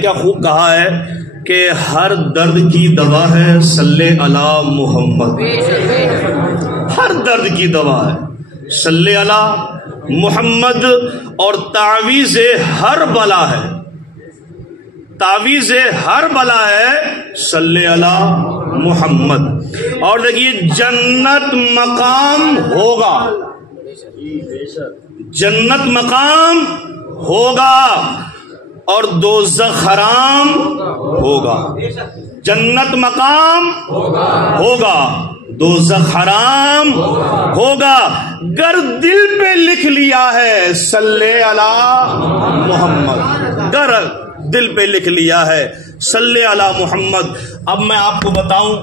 کیا خوب کہا ہے کہ ہر درد کی دوا ہے صلی علی محمد. ہر درد کی دوا ہے صلی علی محمد. اور تعویذ ہر بلا ہے، تعویذ ہر بلا ہے صلی علی محمد. اور دیکھیے جنت مقام ہوگا، جنت مقام ہوگا اور دوزخ حرام ہوگا. جنت مقام ہوگا، دوزخ حرام ہوگا. گر دل پہ لکھ لیا ہے صلی علی محمد، گر دل پہ لکھ لیا ہے صلی علی محمد. اب میں آپ کو بتاؤں،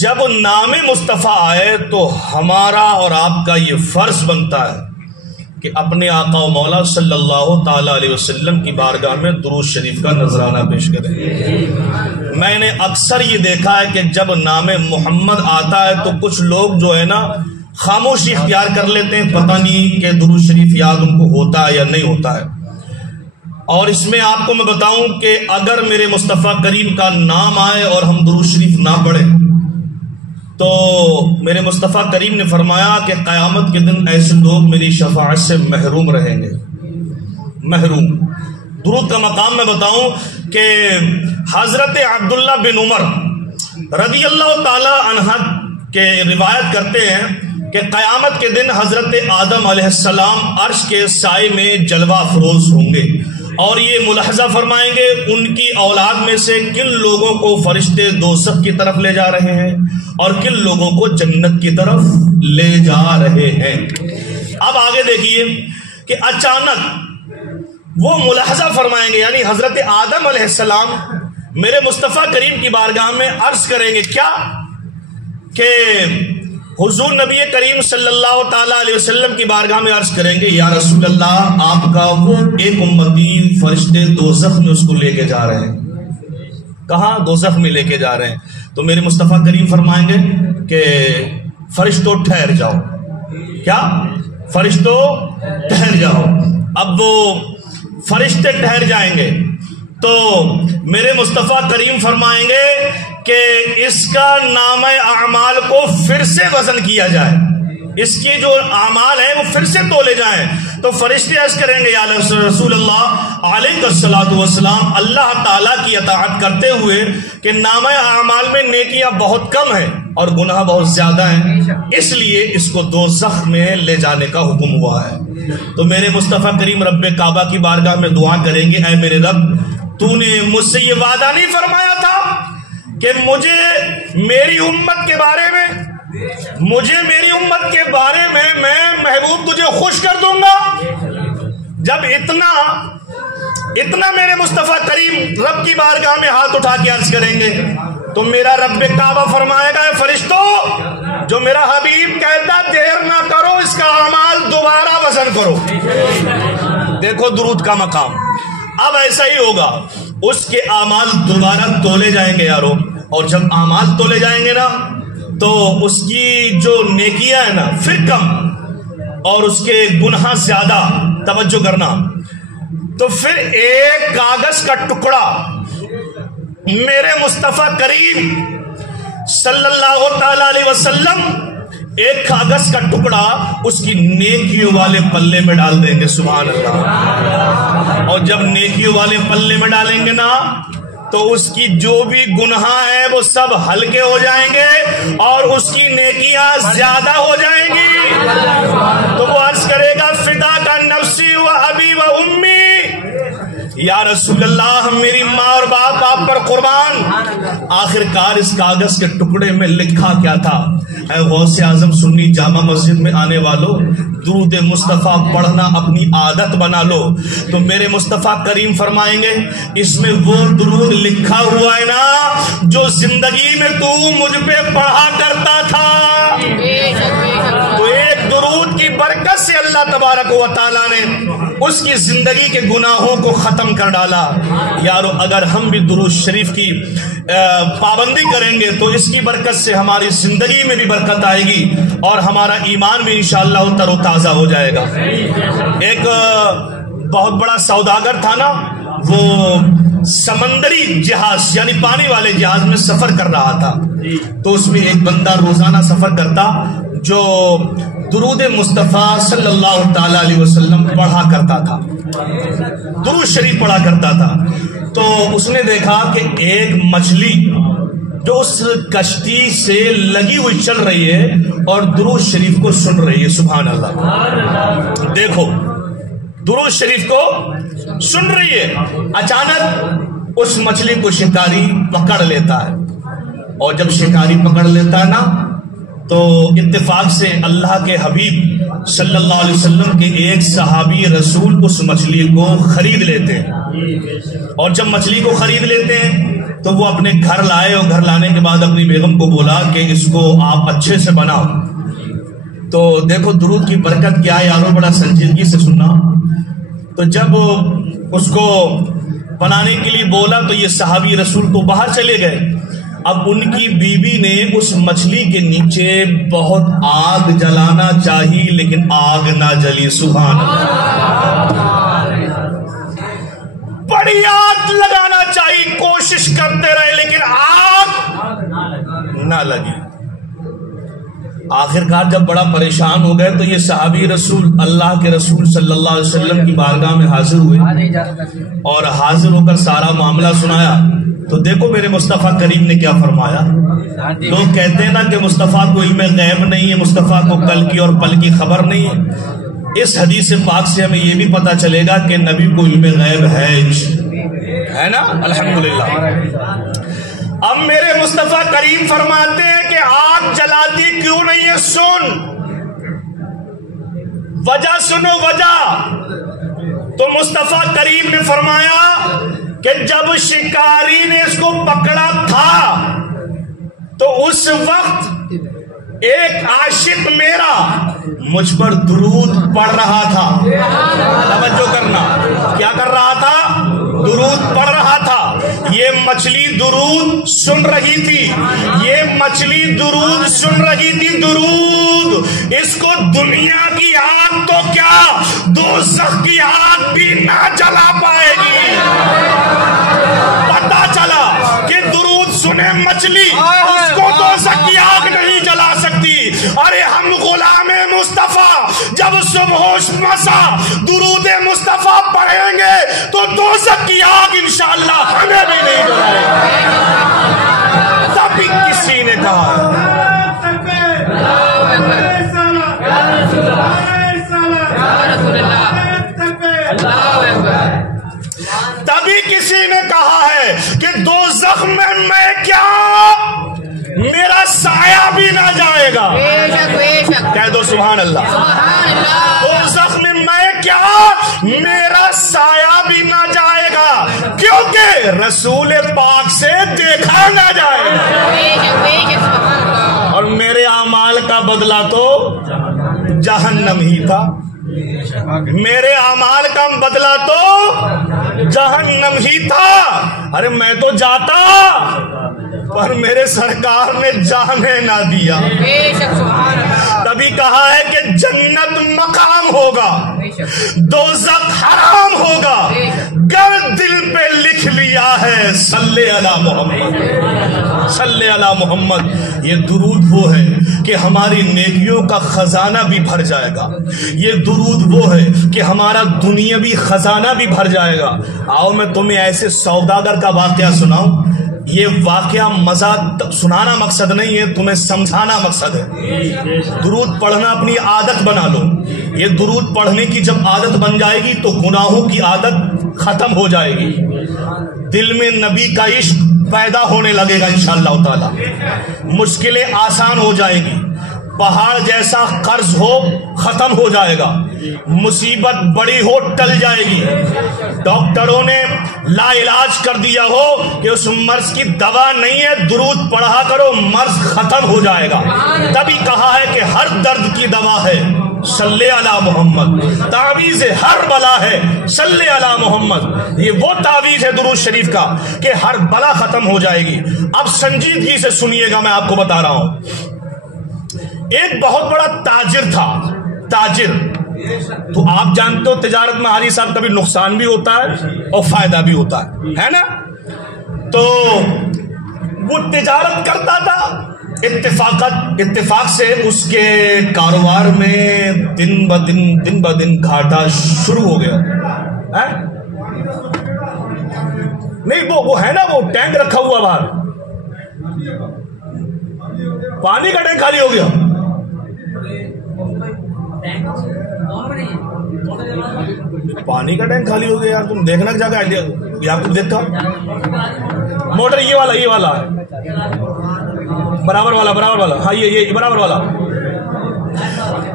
جب نام مصطفیٰ آئے تو ہمارا اور آپ کا یہ فرض بنتا ہے کہ اپنے آقا و مولا صلی اللہ تعالی علیہ وسلم کی بارگاہ میں درود شریف کا نذرانہ پیش کریں. میں نے اکثر یہ دیکھا ہے کہ جب نام محمد آتا ہے تو کچھ لوگ جو ہے نا خاموشی اختیار کر لیتے ہیں، پتہ نہیں کہ درود شریف یاد ان کو ہوتا ہے یا نہیں ہوتا ہے. اور اس میں آپ کو میں بتاؤں کہ اگر میرے مصطفیٰ کریم کا نام آئے اور ہم درود شریف نہ پڑھیں تو میرے مصطفیٰ کریم نے فرمایا کہ قیامت کے دن ایسے لوگ میری شفاعت سے محروم رہیں گے، محروم. درود کا مقام میں بتاؤں کہ حضرت عبداللہ بن عمر رضی اللہ تعالی عنہ کے روایت کرتے ہیں کہ قیامت کے دن حضرت آدم علیہ السلام عرش کے سائے میں جلوہ افروز ہوں گے اور یہ ملاحظہ فرمائیں گے ان کی اولاد میں سے کن لوگوں کو فرشتے دوزخ کی طرف لے جا رہے ہیں اور کن لوگوں کو جنت کی طرف لے جا رہے ہیں. اب آگے دیکھیے کہ اچانک وہ ملاحظہ فرمائیں گے، یعنی حضرت آدم علیہ السلام میرے مصطفیٰ کریم کی بارگاہ میں عرض کریں گے کیا کہ حضور نبی کریم صلی اللہ تعالی علیہ وسلم کی بارگاہ میں عرض کریں گے یا رسول اللہ آپ کا وہ ایک امتی فرشتے دوزخ میں اس کو لے کے جا رہے ہیں. کہاں؟ دوزخ میں لے کے جا رہے ہیں. تو میرے مصطفیٰ کریم فرمائیں گے کہ فرشتوں ٹھہر جاؤ. کیا؟ فرشتوں ٹھہر جاؤ. اب وہ فرشتے ٹھہر جائیں گے تو میرے مصطفیٰ کریم فرمائیں گے کہ اس کا نام اعمال کو پھر سے وزن کیا جائے، اس کی جو اعمال ہیں وہ پھر سے تولے جائیں. تو فرشتے عرض کریں گے یا رسول اللہ علیہ الصلوۃ والسلام اللہ تعالیٰ کی اطاعت کرتے ہوئے کہ نام اعمال میں نیکیاں بہت کم ہیں اور گناہ بہت زیادہ ہیں، اس لیے اس کو دوزخ میں لے جانے کا حکم ہوا ہے. تو میرے مصطفیٰ کریم رب کعبہ کی بارگاہ میں دعا کریں گے اے میرے رب تو نے مجھ سے یہ وعدہ نہیں فرمایا تھا کہ مجھے میری امت کے بارے میں میں محبوب تجھے خوش کر دوں گا. جب اتنا میرے مصطفیٰ کریم رب کی بارگاہ میں ہاتھ اٹھا کے عرض کریں گے تو میرا رب کعبہ فرمائے گا اے فرشتوں جو میرا حبیب کہتا دیر نہ کرو، اس کا اعمال دوبارہ وزن کرو. دیکھو درود کا مقام. اب ایسا ہی ہوگا، اس کے اعمال دوبارہ تولے جائیں گے یارو، اور جب اعمال تولے جائیں گے نا تو اس کی جو نیکیاں ہیں نا پھر کم اور اس کے گناہ زیادہ. توجہ کرنا. تو پھر ایک کاغذ کا ٹکڑا میرے مصطفیٰ کریم صلی اللہ تعالی علیہ وسلم ایک کاغذ کا ٹکڑا اس کی نیکیوں والے پلے میں ڈال دیں گے. سبحان اللہ. اور جب نیکیوں والے پلے میں ڈالیں گے نا تو اس کی جو بھی گناہ ہیں وہ سب ہلکے ہو جائیں گے اور اس کی نیکیاں زیادہ ہو جائیں گی. تو وہ عرض کرے گا فدا کا نفسی و ابی و امی، یا رسول اللہ میری ماں اور باپ آپ پر قربان. آخر کار اس کاغذ کے ٹکڑے میں لکھا کیا تھا؟ اے غوث اعظم سنی جامع مسجد میں آنے والوں درود مصطفیٰ پڑھنا اپنی عادت بنا لو. تو میرے مصطفیٰ کریم فرمائیں گے اس میں وہ درود لکھا ہوا ہے نا جو زندگی میں تو مجھ پہ پڑھا کرتا تھا. تو ایک درود کی برکت سے اللہ تبارک و تعالیٰ نے اس کی زندگی کے گناہوں کو ختم کر ڈالا. یارو اگر ہم بھی درود شریف کی پابندی کریں گے تو اس کی برکت سے ہماری زندگی میں بھی برکت آئے گی اور ہمارا ایمان بھی انشاءاللہ تر و تازہ ہو جائے گا. ایک بہت بڑا سوداگر تھا نا وہ سمندری جہاز یعنی پانی والے جہاز میں سفر کر رہا تھا، تو اس میں ایک بندہ روزانہ سفر کرتا جو درود مصطفیٰ صلی اللہ تعالی علیہ وسلم پڑھا کرتا تھا، درود شریف پڑھا کرتا تھا. تو اس نے دیکھا کہ ایک مچھلی جو اس کشتی سے لگی ہوئی چل رہی ہے اور درود شریف کو سن رہی ہے. سبحان اللہ، دیکھو درود شریف کو سن رہی ہے. اچانک اس مچھلی کو شکاری پکڑ لیتا ہے، اور جب شکاری پکڑ لیتا ہے نا تو اتفاق سے اللہ کے حبیب صلی اللہ علیہ وسلم کے ایک صحابی رسول اس مچھلی کو خرید لیتے ہیں. اور جب مچھلی کو خرید لیتے ہیں تو وہ اپنے گھر لائے، اور گھر لانے کے بعد اپنی بیگم کو بولا کہ اس کو آپ اچھے سے بناؤ. تو دیکھو درود کی برکت کیا ہے یارو، بڑا سنجیدگی سے سننا. تو جب اس کو بنانے کے لیے بولا تو یہ صحابی رسول تو باہر چلے گئے. اب ان کی بیوی نے اس مچھلی کے نیچے بہت آگ جلانا چاہی لیکن آگ نہ جلی. سبحان اللہ، بڑی آگ لگانا چاہیے، کوشش کرتے رہے لیکن آگ نہ لگی. آخرکار جب بڑا پریشان ہو گئے تو یہ صحابی رسول اللہ کے رسول صلی اللہ علیہ وسلم کی بارگاہ میں حاضر ہوئے اور حاضر ہو کر سارا معاملہ سنایا. تو دیکھو میرے مصطفیٰ کریم نے کیا فرمایا. لوگ کہتے ہیں نا کہ مصطفیٰ کو علم غیب نہیں ہے، مصطفیٰ کو کل کی اور پل کی خبر نہیں ہے. اس حدیث پاک سے ہمیں یہ بھی پتا چلے گا کہ نبی کو علم غیب ہے نا، الحمدللہ. اب میرے مصطفیٰ کریم فرماتے ہیں کہ آگ جلاتی کیوں نہیں ہے، سن وجہ، سنو وجہ. تو مصطفیٰ کریم نے فرمایا کہ جب شکاری نے اس کو پکڑا تھا تو اس وقت ایک عاشق میرا مجھ پر درود پڑھ رہا تھا. توجہ کرنا، کیا کر رہا تھا؟ درود پڑھ رہا تھا. یہ مچھلی درود سن رہی تھی، یہ مچھلی درود سن رہی تھی. درود اس کو دنیا کی آگ تو کیا دوزخ کی آگ بھی نہ جلا پائے گی. پتا چلا کہ درود سنے مچھلی اس کو دوزخ کی آگ نہیں جلا سکتی. ارے ہم غلام مصطفیٰ جب صبح و مساء درود مصطفیٰ پڑھیں گے تو دوزخ کی آگ انشاءاللہ ہمیں بھی نہیں جلائے گی. تبھی کسی نے کہا، تبھی کسی نے کہا ہے کہ دوزخ میں کیا میرا سایہ بھی نہ جائے گا. کہہ دو سبحان اللہ. دوزخ میں کیا میرا سایہ بھی نہ جائے گا، کیونکہ رسول پاک سے دیکھا نہ جائے گا. اور میرے اعمال کا بدلہ تو جہنم ہی تھا، میرے اعمال کا بدلہ تو جہنم ہی تھا. ارے میں تو جاتا پر میرے سرکار نے جانے نہ دیا. تبھی کہا ہے کہ جنت مقام ہوگا، دوزخ حرام ہوگا، گر دل پہ لکھ لیا ہے صلی علی محمد، صلی علی محمد. یہ درود وہ ہے کہ ہماری نیکیوں کا خزانہ بھی بھر جائے گا. یہ درود وہ ہے کہ ہمارا دنیاوی خزانہ بھی بھر جائے گا. آؤ میں تمہیں ایسے سوداگر کا واقعہ سناؤں. یہ واقعہ مزہ سنانا مقصد نہیں ہے، تمہیں سمجھانا مقصد ہے. درود پڑھنا اپنی عادت بنا لو. یہ درود پڑھنے کی جب عادت بن جائے گی تو گناہوں کی عادت ختم ہو جائے گی. دل میں نبی کا عشق پیدا ہونے لگے گا انشاءاللہ تعالی. مشکلیں آسان ہو جائیں گی، پہاڑ جیسا قرض ہو ختم ہو جائے گا، مصیبت بڑی ہو ٹل جائے گی. ڈاکٹروں نے لا علاج کر دیا ہو کہ اس مرض کی دوا نہیں ہے، درود پڑھا کرو مرض ختم ہو جائے گا. تبھی کہا ہے کہ ہر درد کی دوا ہے صلی علی محمد، تعویذ ہر بلا ہے صلی علی محمد. یہ وہ تعویذ ہے درود شریف کا کہ ہر بلا ختم ہو جائے گی. اب سنجیدگی سے سنیے گا، میں آپ کو بتا رہا ہوں. ایک بہت بڑا تاجر تھا، تاجر تو آپ جانتے ہو تجارت میں حاجی صاحب کبھی نقصان بھی ہوتا ہے اور فائدہ بھی ہوتا ہے نا. تو وہ تجارت کرتا تھا، اتفاق سے اس کے کاروبار میں دن بدن گھاٹا شروع ہو گیا. نہیں وہ ہے نا وہ ٹینک رکھا ہوا باہر، پانی کا ٹینک خالی ہو گیا. پانی کا ٹینک خالی ہو گیا یار، تم دیکھنا جا کے یار تم دیکھا موٹر یہ والا ہے برابر والا ہاں یہ برابر والا.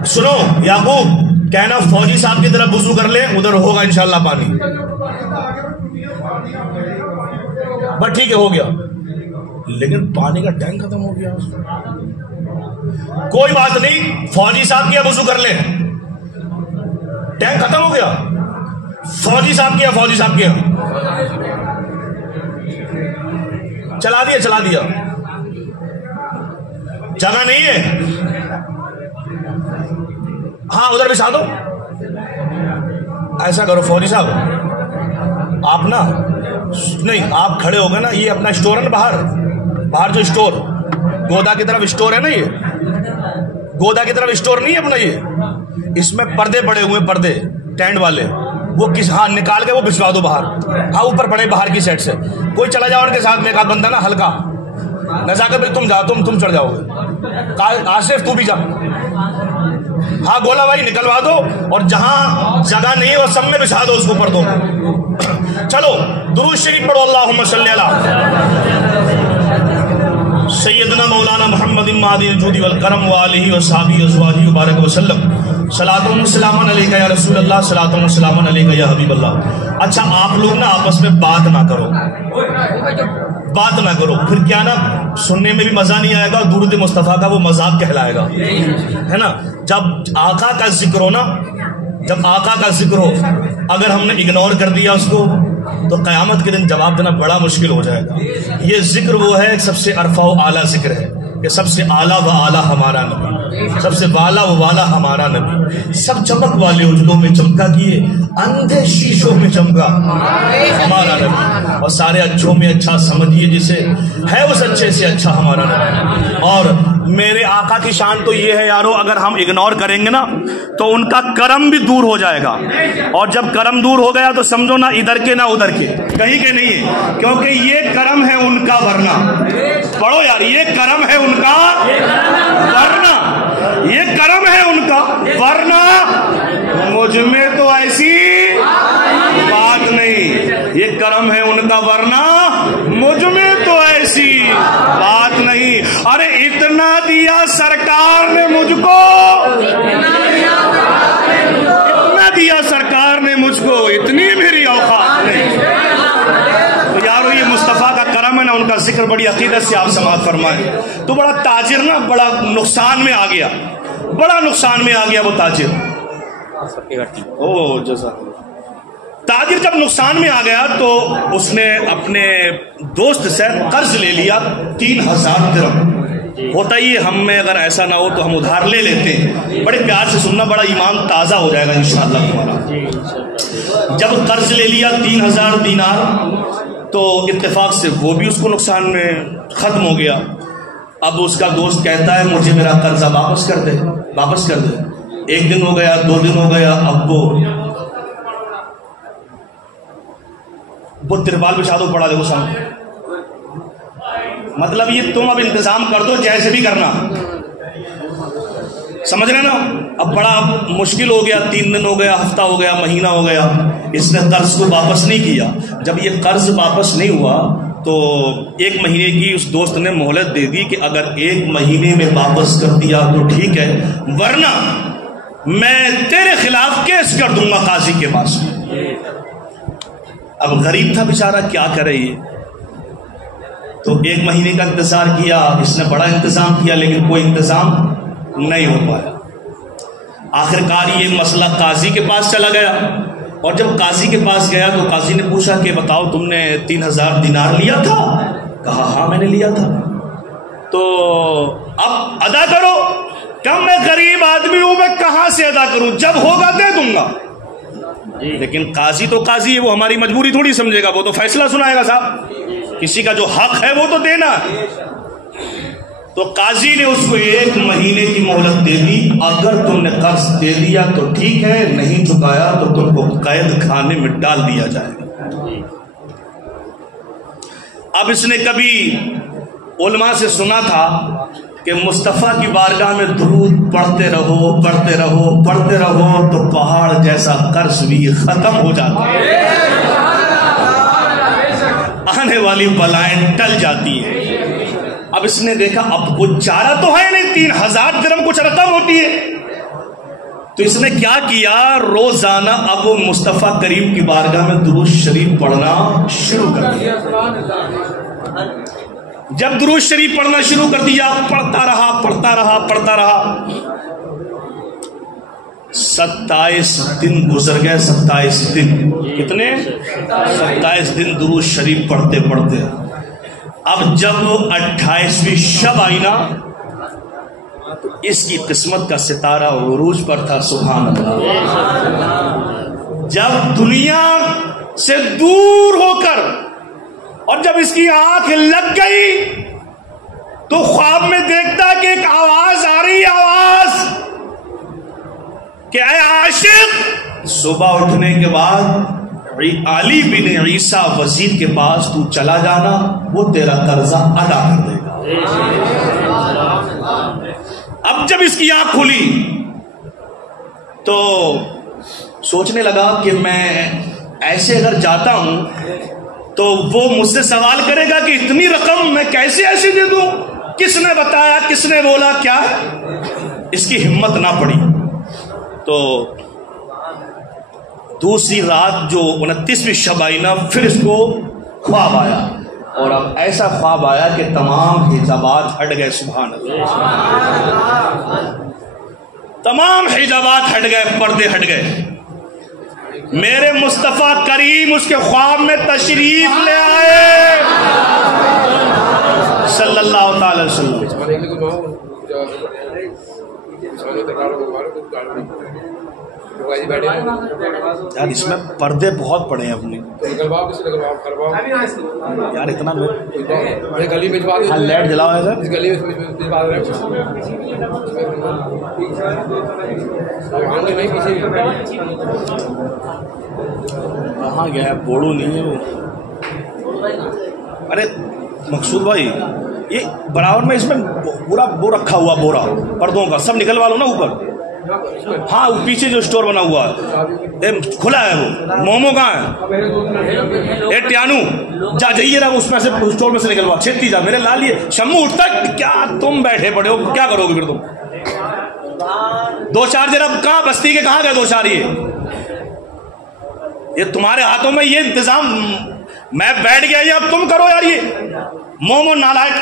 سنو یعقوب کہنا فوجی صاحب کی طرف وضو کر لے، ادھر ہوگا انشاءاللہ پانی. بس ٹھیک ہے ہو گیا، لیکن پانی کا ٹینک ختم ہو گیا. کوئی بات نہیں، فوجی صاحب کیا وضو کر لے، ٹینک ختم ہو گیا. فوجی صاحب کیا چلا دیا جگہ نہیں ہے، ہاں ادھر بچھا دو. ایسا کرو فوجی صاحب آپ نا نہیں آپ کھڑے ہو گئے نا، یہ اپنا اسٹور ہے نا باہر جو اسٹور گودا کی طرف اسٹور ہے نا، یہ گودا کی طرف اسٹور نہیں ہے اپنا، یہ اس میں پردے پڑے ہوئے پردے ٹینٹ والے، وہ ہاں نکال کے وہ بچھوا دو باہر. ہاں اوپر پڑے باہر کی سائڈ سے، کوئی چلا جاؤ ان کے ساتھ میں ایک آدھ بندہ نا ہلکا نہ جا کے تم جاؤ تم چڑھ جاؤ گے. آصف تو بھی جا، ہاں گولا بھائی نکلوا دو، اور جہاں جگہ نہیں ہے وہ سب میں بچھا دو اس کو اوپر دو. چلو درود شریف پڑھو، اللہم صلی علی سیدنا مولانا محمد مہدی الجود والکرم وآلہ وصحبہ ازواجہ وبارک وسلم. صلاۃ و سلام علیکہ یا رسول اللہ، صلاۃ و سلام علیکہ یا حبیب اللہ. اچھا آپ لوگ نا آپس میں بات نہ کرو، پھر کیا نا سننے میں بھی مزہ نہیں آئے گا، درود مصطفیٰ کا وہ مذاق کہلائے گا، ہے نا. جب آقا کا ذکر ہو اگر ہم نے اگنور کر دیا اس کو تو قیامت کے دن جواب دینا بڑا مشکل ہو جائے گا. یہ ذکر وہ ہے سب سے عرفہ و اعلیٰ ذکر ہے، کہ سب سے اعلیٰ و اعلیٰ ہمارا نبی، سب سے والا و والا ہمارا نبی، سب چمک والے اجلوں میں چمکا کیے، اندھے شیشوں میں چمکا ہمارا نبی، اور سارے اچھوں میں اچھا سمجھیے جسے ہے اس اچھے سے اچھا ہمارا نبی. اور میرے آقا کی شان تو یہ ہے یارو، اگر ہم اگنور کریں گے نا تو ان کا کرم بھی دور ہو جائے گا، اور جب کرم دور ہو گیا تو سمجھو نہ ادھر کے نہ ادھر کے، کہیں کے نہیں ہے، کیونکہ یہ کرم ہے ان کا ورنہ. پڑھو یار، یہ کرم ہے ان کا ورنہ، یہ کرم ہے ان کا ورنہ مجھ میں تو ایسی بات نہیں. یہ کرم ہے ان کا ورنہ مجھ میں تو ایسی بات نہیں. ارے اتنا دیا سرکار نے مجھ کو، اتنا دیا سرکار نے مجھ کو، اتنی میری اوقات نہیں. تو یارو یہ مصطفیٰ کا کرم ہے نا، ان کا ذکر بڑی عقیدت سے آپ سماعت فرمائیں. تو بڑا تاجر نا بڑا نقصان میں آ گیا، وہ تاجر. تاجر جب نقصان میں آ گیا تو اس نے اپنے دوست سے قرض لے لیا 3000 درہم. ہوتا ہی ہم میں اگر ایسا نہ ہو تو ہم ادھار لے لیتے ہیں. بڑے پیار سے سننا، بڑا ایمان تازہ ہو جائے گا انشاءاللہ تمہارا. جب قرض لے لیا 3000 دینار تو اتفاق سے وہ بھی اس کو نقصان میں ختم ہو گیا. اب اس کا دوست کہتا ہے مجھے میرا قرضہ واپس کر دے. ایک دن ہو گیا، 2 دن ہو گیا، اب وہ ترپال بچھا دو، پڑا دے وہ سامنے، مطلب یہ تم اب انتظام کر دو جیسے بھی کرنا، سمجھ رہے نا. اب بڑا مشکل ہو گیا، 3 دن ہو گیا، ہفتہ ہو گیا، مہینہ ہو گیا، اس نے قرض کو واپس نہیں کیا. جب یہ قرض واپس نہیں ہوا تو 1 مہینے کی اس دوست نے مہلت دے دی کہ اگر 1 مہینے میں واپس کر دیا تو ٹھیک ہے، ورنہ میں تیرے خلاف کیس کر دوں گا قاضی کے پاس. اب غریب تھا بیچارہ، کیا کرے یہ. تو 1 مہینے کا انتظار کیا، اس نے بڑا انتظام کیا، لیکن کوئی انتظام نہیں ہو پایا. آخرکار یہ مسئلہ قاضی کے پاس چلا گیا، اور جب قاضی کے پاس گیا تو قاضی نے پوچھا کہ بتاؤ تم نے 3000 دینار لیا تھا؟ کہا ہاں میں نے لیا تھا. تو اب ادا کرو. کم میں غریب آدمی ہوں، میں کہاں سے ادا کروں؟ جب ہوگا دے دوں گا. لیکن قاضی تو قاضی ہے، وہ ہماری مجبوری تھوڑی سمجھے گا، وہ تو فیصلہ سنائے گا. صاحب کسی کا جو حق ہے وہ تو دینا. تو قاضی نے اس کو 1 مہینے کی مہلت دے دی. اگر تم نے قرض دے دیا تو ٹھیک ہے، نہیں چکایا تو تم کو قید خانے میں ڈال دیا جائے گا. اب اس نے کبھی علماء سے سنا تھا کہ مصطفیٰ کی بارگاہ میں درود پڑھتے رہو پڑھتے رہو پڑھتے رہو تو پہاڑ جیسا قرض بھی ختم ہو جاتا ہے، آنے والی بلائیں ٹل جاتی ہیں. اب اس نے دیکھا اب کچھ چارہ تو ہے نہیں، 3000 درہم کچھ رقم ہوتی ہے. تو اس نے کیا کیا، روزانہ اب مصطفیٰ کریم کی بارگاہ میں درود شریف پڑھنا شروع کر دیا. جب درود شریف پڑھنا شروع کر دیا، پڑھتا رہا پڑھتا رہا پڑھتا رہا. 27 دن گزر گئے. 27 دن کتنے؟ 27 دن درود شریف پڑھتے پڑھتے. اب جب 28ویں شب آئی نا، تو اس کی قسمت کا ستارہ عروج پر تھا. سبحان اللہ. جب دنیا سے دور ہو کر اور جب اس کی آنکھ لگ گئی تو خواب میں دیکھتا کہ ایک آواز آ رہی، آواز کہ اے عاشق، صبح اٹھنے کے بعد علی بن عیسیٰ وزیر کے پاس تو چلا جانا، وہ تیرا قرضہ ادا کر دے گا. اب جب اس کی آنکھ کھلی تو سوچنے لگا کہ میں ایسے اگر جاتا ہوں تو وہ مجھ سے سوال کرے گا کہ اتنی رقم میں کیسے ایسے دے دوں، کس نے بتایا، کس نے بولا، کیا. اس کی ہمت نہ پڑی. تو دوسری رات جو 29ویں شب آئی نا، پھر اس کو خواب آیا، اور اب ایسا خواب آیا کہ تمام حجابات ہٹ گئے. سبحان اللہ. تمام حجابات ہٹ گئے، پردے ہٹ گئے. میرے مصطفیٰ کریم اس کے خواب میں تشریف لے آئے صلی اللہ تعالی وسلم. یار اس میں پردے بہت پڑے ہیں اپنے یار، اتنا لائٹ جلاؤ ہے سر. کہاں گیا ہے؟ بوڑو نہیں ہے وہ. ارے مقصود بھائی، یہ برابر میں اس میں پورا وہ رکھا ہوا بورا پردوں کا، سب نکلوا لو نا اوپر. ہاں پیچھے جو اسٹور بنا ہوا ہے کھلا ہے، وہ مومو کہاں ہے؟ اے ٹیانو جا جائیے نا اس میں سے اسٹور میں سے نکلوا، چھتی جا. میرے لال یہ شمو اٹھتا کیا تم بیٹھے پڑے ہو، کیا کرو گے پھر تم؟ 2-4 جرا کہاں بستی کے کہاں گئے 2-4؟ یہ تمہارے ہاتھوں میں یہ انتظام. میں بیٹھ گیا، یہ اب تم کرو یار. یہ مومو نالائق،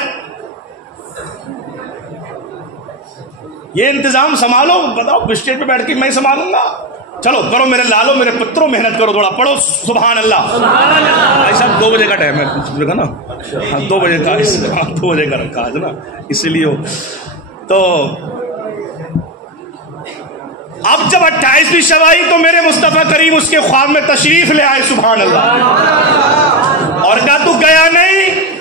یہ انتظام سنبھالو. بتاؤ اسٹیج پہ بیٹھ کے میں سنبھالوں گا؟ چلو کرو میرے لالو، میرے پتروں، محنت کرو تھوڑا، پڑھو سبحان اللہ. بھائی صاحب 2 بجے کا ٹائم ہے نا، 2 بجے کا، 2 بجے کا رکھا ہے نا، اسی لیے. تو اب جب 28ویں شب آئی تو میرے مصطفیٰ کریم اس کے خواب میں تشریف لے آئے. سبحان اللہ. اور کہا تو گیا نہیں؟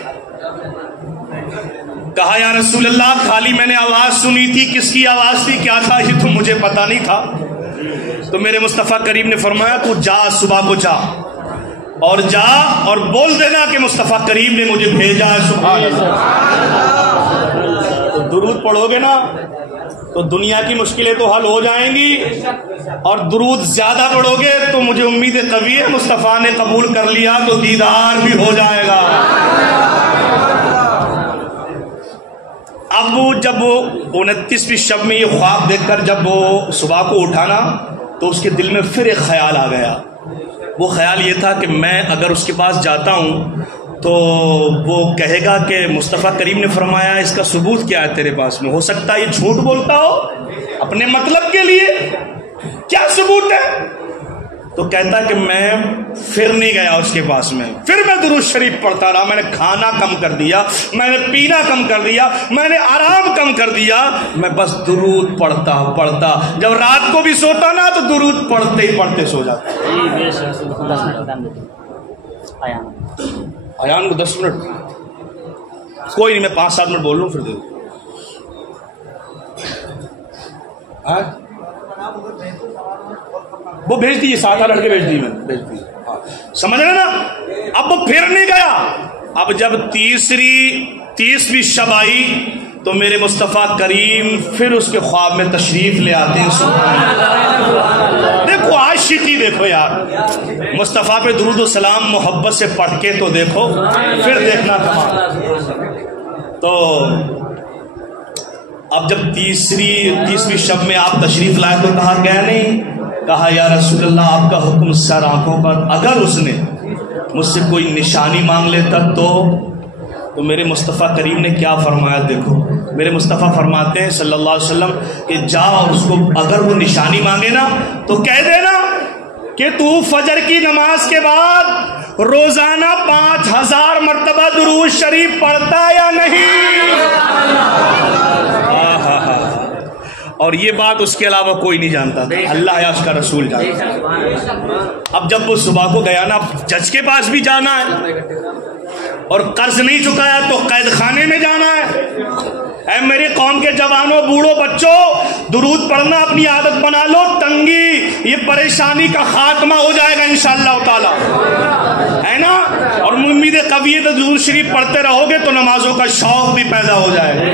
کہا یا رسول اللہ، خالی میں نے آواز سنی تھی. کس کی آواز تھی، کیا تھا، یہ تو مجھے پتا نہیں تھا. تو میرے مصطفیٰ کریم نے فرمایا تو جا، صبح کو جا اور جا اور بول دینا کہ مصطفیٰ کریم نے مجھے بھیجا ہے. سبحان اللہ. تو درود پڑھو گے نا تو دنیا کی مشکلیں تو حل ہو جائیں گی، اور درود زیادہ پڑھو گے تو مجھے امید قوی ہے مصطفیٰ نے قبول کر لیا تو دیدار بھی ہو جائے گا. اب جب وہ 29ویں شب میں یہ خواب دیکھ کر جب وہ صبح کو اٹھانا تو اس کے دل میں پھر ایک خیال آ گیا. وہ خیال یہ تھا کہ میں اگر اس کے پاس جاتا ہوں تو وہ کہے گا کہ مصطفیٰ کریم نے فرمایا، اس کا ثبوت کیا ہے تیرے پاس میں؟ ہو سکتا ہے یہ جھوٹ بولتا ہو اپنے مطلب کے لیے. کیا ثبوت ہے؟ تو کہتا ہے کہ میں پھر نہیں گیا اس کے پاس میں، پھر میں درود شریف پڑھتا رہا، میں نے کھانا کم کر دیا، میں نے پینا کم کر دیا، میں نے آرام کم کر دیا، میں بس درود پڑھتا جب رات کو بھی سوتا نا تو درود پڑھتے ہی پڑھتے سو جاتا۔ ایان کو 10 منٹ، کوئی نہیں، میں 5-7 منٹ بول لوں پھر دے دوں۔ وہ بھیج دیجیے، 7 لڑکے بھیج دیے، میں بھیج دیے، سمجھ رہے نا۔ اب وہ پھر نہیں گیا، اب جب 30ویں شب آئی تو میرے مصطفیٰ کریم پھر اس کے خواب میں تشریف لے آتے ہیں۔ سبحان اللہ، دیکھو عاشقی، دیکھو یار، مصطفیٰ پہ درود و سلام محبت سے پڑھ کے تو دیکھو، پھر دیکھنا کمال۔ تو اب جب 30ویں شب میں آپ تشریف لائے تو کہا گیا نہیں، کہا یا رسول اللہ آپ کا حکم سر آنکھوں پر، اگر اس نے مجھ سے کوئی نشانی مانگ لیتا تو میرے مصطفیٰ کریم نے کیا فرمایا، دیکھو میرے مصطفیٰ فرماتے ہیں صلی اللہ علیہ وسلم کہ جا اور اس کو اگر وہ نشانی مانگے نا تو کہہ دینا کہ تو فجر کی نماز کے بعد روزانہ 5000 مرتبہ درود شریف پڑھتا یا نہیں۔ اور یہ بات اس کے علاوہ کوئی نہیں جانتا تھا، اللہ یا اس کا رسول جانتا۔ اب جب وہ صبح کو گیا نا، جج کے پاس بھی جانا ہے اور قرض نہیں چکایا تو قید خانے میں جانا ہے۔ اے میری قوم کے جوانوں، بوڑھوں، بچوں، درود پڑھنا اپنی عادت بنا لو، تنگی یہ پریشانی کا خاتمہ ہو جائے گا انشاءاللہ تعالی، ہے نا۔ اور امید قوی ہے تو درود شریف پڑھتے رہو گے تو نمازوں کا شوق بھی پیدا ہو جائے گا۔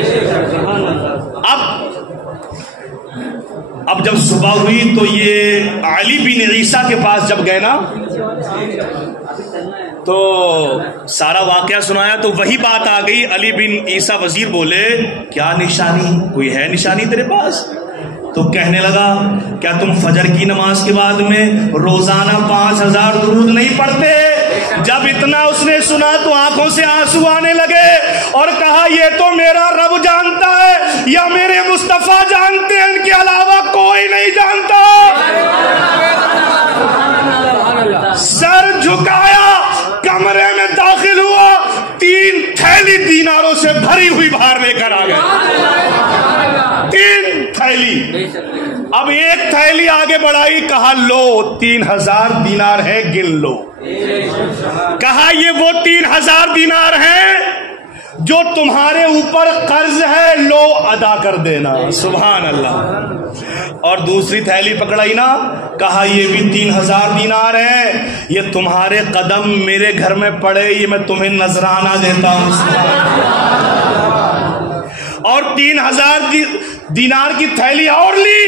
اب جب صبح ہوئی تو یہ علی بن عیسیٰ کے پاس جب گئے نا تو سارا واقعہ سنایا تو وہی بات آ گئی۔ علی بن عیسیٰ وزیر بولے کیا نشانی، کوئی ہے نشانی تیرے پاس؟ تو کہنے لگا کیا تم فجر کی نماز کے بعد میں روزانہ 5000 درود نہیں پڑھتے؟ جب اتنا اس نے سنا تو آنکھوں سے آنسو آنے لگے اور کہا یہ تو میرا رب جانتا ہے یا میرے مصطفیٰ جانتے ہیں، ان کے علاوہ کوئی نہیں جانتا۔ سر جھکایا، کمرے میں داخل ہوا، 3 تھیلی دیناروں سے بھری ہوئی باہر لے کر آ گئے، 3 تھیلی۔ اب ایک تھیلی آگے بڑھائی، کہا لو 3000 دینار ہے، گن لو۔ کہا یہ وہ 3000 دینار ہیں جو تمہارے اوپر قرض ہے، لو ادا کر دینا۔ سبحان اللہ۔ اور دوسری تھیلی پکڑائی نا، کہا یہ بھی 3000 دینار ہے، یہ تمہارے قدم میرے گھر میں پڑے، یہ میں تمہیں نذرانہ دیتا ہوں۔ اور 3000 دینار کی تھیلی اور لی،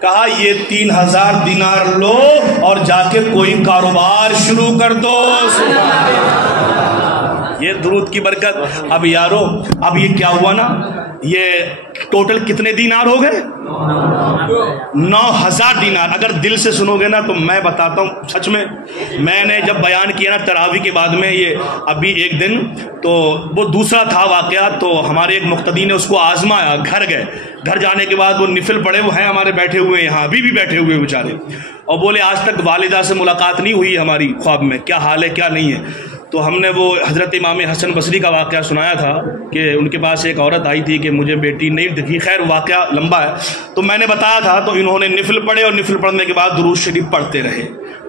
کہا یہ 3000 دینار لو اور جا کے کوئی کاروبار شروع کر دو۔ یہ درود کی برکت۔ اب یارو، اب یہ کیا ہوا نا، یہ ٹوٹل کتنے دینار ہو گئے؟ 9000 دینار۔ اگر دل سے سنو گے نا تو میں بتاتا ہوں، سچ میں نے جب بیان کیا نا تراویح کے بعد میں، یہ ابھی ایک دن تو وہ دوسرا تھا واقعہ، تو ہمارے ایک مقتدی نے اس کو آزمایا، گھر گئے، گھر جانے کے بعد وہ نفل پڑے، وہ ہیں ہمارے بیٹھے ہوئے یہاں، ابھی بھی بیٹھے ہوئے بیچارے، اور بولے آج تک والدہ سے ملاقات نہیں ہوئی ہماری خواب میں، کیا حال ہے کیا نہیں ہے۔ تو ہم نے وہ حضرت امام حسن بصری کا واقعہ سنایا تھا کہ ان کے پاس ایک عورت آئی تھی کہ مجھے بیٹی نہیں دکھی، خیر واقعہ لمبا ہے، تو میں نے بتایا تھا، تو انہوں نے نفل پڑھے اور نفل پڑھنے کے بعد درود شریف پڑھتے رہے،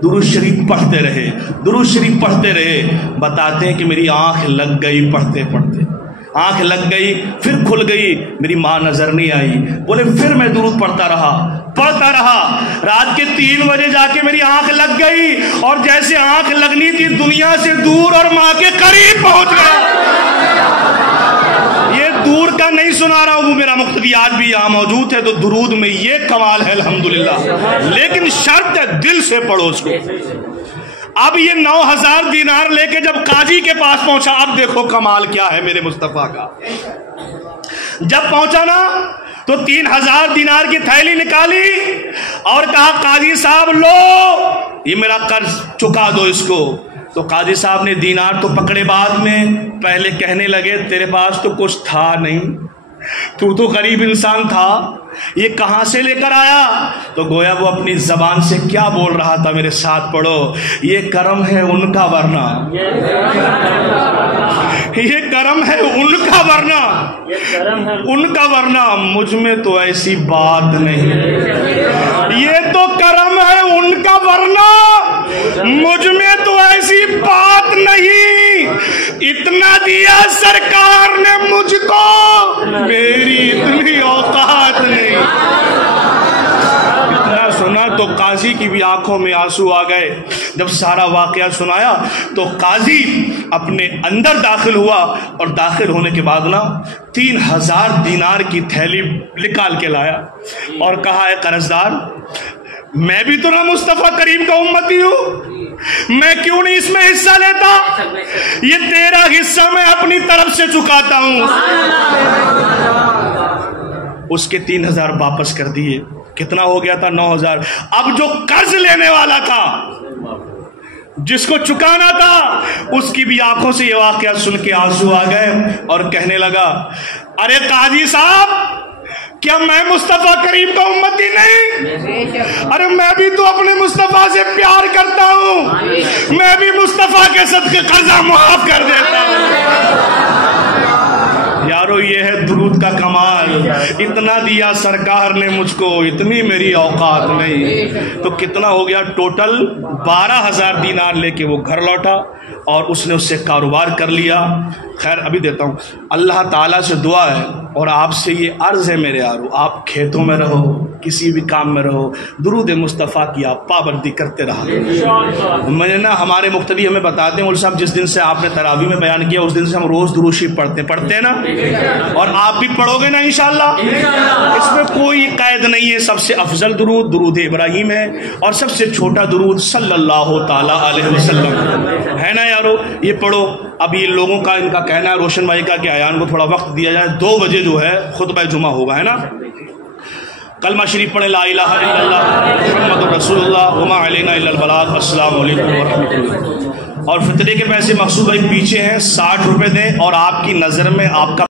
درود شریف پڑھتے رہے، درود شریف پڑھتے رہے۔ بتاتے ہیں کہ میری آنکھ لگ گئی پڑھتے پڑھتے، آنکھ لگ گئی، پھر کھل گئی، میری ماں نظر نہیں آئی۔ بولے پھر میں درود پڑھتا رہا، رات کے 3 بجے جا کے میری آنکھ لگ گئی، اور جیسے آنکھ لگنی تھی دنیا سے دور اور ماں کے قریب پہنچ گیا۔ یہ دور کا نہیں سنا رہا ہوں، میرا مقتدی آج بھی یہاں موجود ہے، تو درود میں یہ کمال ہے الحمدللہ، لیکن شرط ہے دل سے پڑھو اس کو۔ اب یہ 9000 دینار لے کے جب قاضی کے پاس پہنچا، اب دیکھو کمال کیا ہے میرے مصطفیٰ کا۔ جب پہنچا نا تو 3000 دینار کی تھیلی نکالی اور کہا قاضی صاحب لو یہ میرا قرض چکا دو اس کو۔ تو قاضی صاحب نے دینار تو پکڑے، بعد میں پہلے کہنے لگے تیرے پاس تو کچھ تھا نہیں، تو غریب انسان تھا، یہ کہاں سے لے کر آیا؟ تو گویا وہ اپنی زبان سے کیا بول رہا تھا، میرے ساتھ پڑھو، یہ کرم ہے ان کا ورنہ، یہ کرم ہے ان کا ورنہ، ان کا ورنہ مجھ میں تو ایسی بات نہیں، یہ تو کرم ہے ان کا ورنہ مجھ میں تو ایسی بات نہیں، اتنا دیا سرکار نے مجھ کو، میری اتنی اوقات نہیں۔ اتنا سنا تو قاضی کی بھی آنکھوں میں آنسو آ گئے۔ جب سارا واقعہ سنایا تو قاضی اپنے اندر داخل ہوا، اور داخل ہونے کے بعد نا 3000 دینار کی تھیلی نکال کے لایا اور کہا، اے قرضدار، میں بھی تو نا مصطفیٰ کریم کا امتی ہوں، میں کیوں نہیں اس میں حصہ لیتا؟ یہ تیرا حصہ میں اپنی طرف سے چکاتا ہوں۔ اس کے 3000 واپس کر دیے، کتنا ہو گیا تھا؟ 9000۔ اب جو قرض لینے والا تھا، جس کو چکانا تھا، اس کی بھی آنکھوں سے یہ واقعہ سن کے آنسو آ گئے اور کہنے لگا، ارے قاضی صاحب، کیا میں مصطفیٰ کریم کا امتی نہیں؟ ارے میں بھی تو اپنے مصطفیٰ سے پیار کرتا ہوں، میں بھی مصطفیٰ کے صدقے قرضہ معاف کر دیتا ہوں۔ یارو یہ ہے درود کا کمال، اتنا دیا سرکار نے مجھ کو، اتنی میری اوقات نہیں۔ تو کتنا ہو گیا ٹوٹل؟ 12000 دینار لے کے وہ گھر لوٹا اور اس نے اس سے کاروبار کر لیا۔ خیر ابھی دیتا ہوں۔ اللہ تعالیٰ سے دعا ہے اور آپ سے یہ عرض ہے میرے یارو، آپ کھیتوں میں رہو، کسی بھی کام میں رہو، درود مصطفیٰ کی آپ پابندی کرتے رہا۔ میں نا ہمارے مقتدی ہمیں بتاتے ہیں، مولوی صاحب جس دن سے آپ نے تراویح میں بیان کیا اس دن سے ہم روز درود شریف پڑھتے ہیں نا، اور آپ بھی پڑھو گے نا انشاءاللہ۔ اس میں کوئی قید نہیں ہے، سب سے افضل درود درود ابراہیم ہے، اور سب سے چھوٹا درود صلی اللہ تعالی علیہ وسلم ہے نا یارو، یہ پڑھو۔ اب یہ لوگوں کا ان کا کہنا ہے، روشن بھائی کا، کہ ایان کو تھوڑا وقت دیا جائے، 2 بجے جو ہے خطبہ جمعہ ہوگا، ہے نا۔ کلمہ شریف پڑھیں، لا الہ الا اللہ محمد رسول اللہ وما علینا الا البلاغ۔ السلام علیکم ورحمۃ اللہ۔ اور فطرے کے پیسے مقصود بھائی پیچھے ہیں، 60 روپے دیں، اور آپ کی نظر میں آپ کا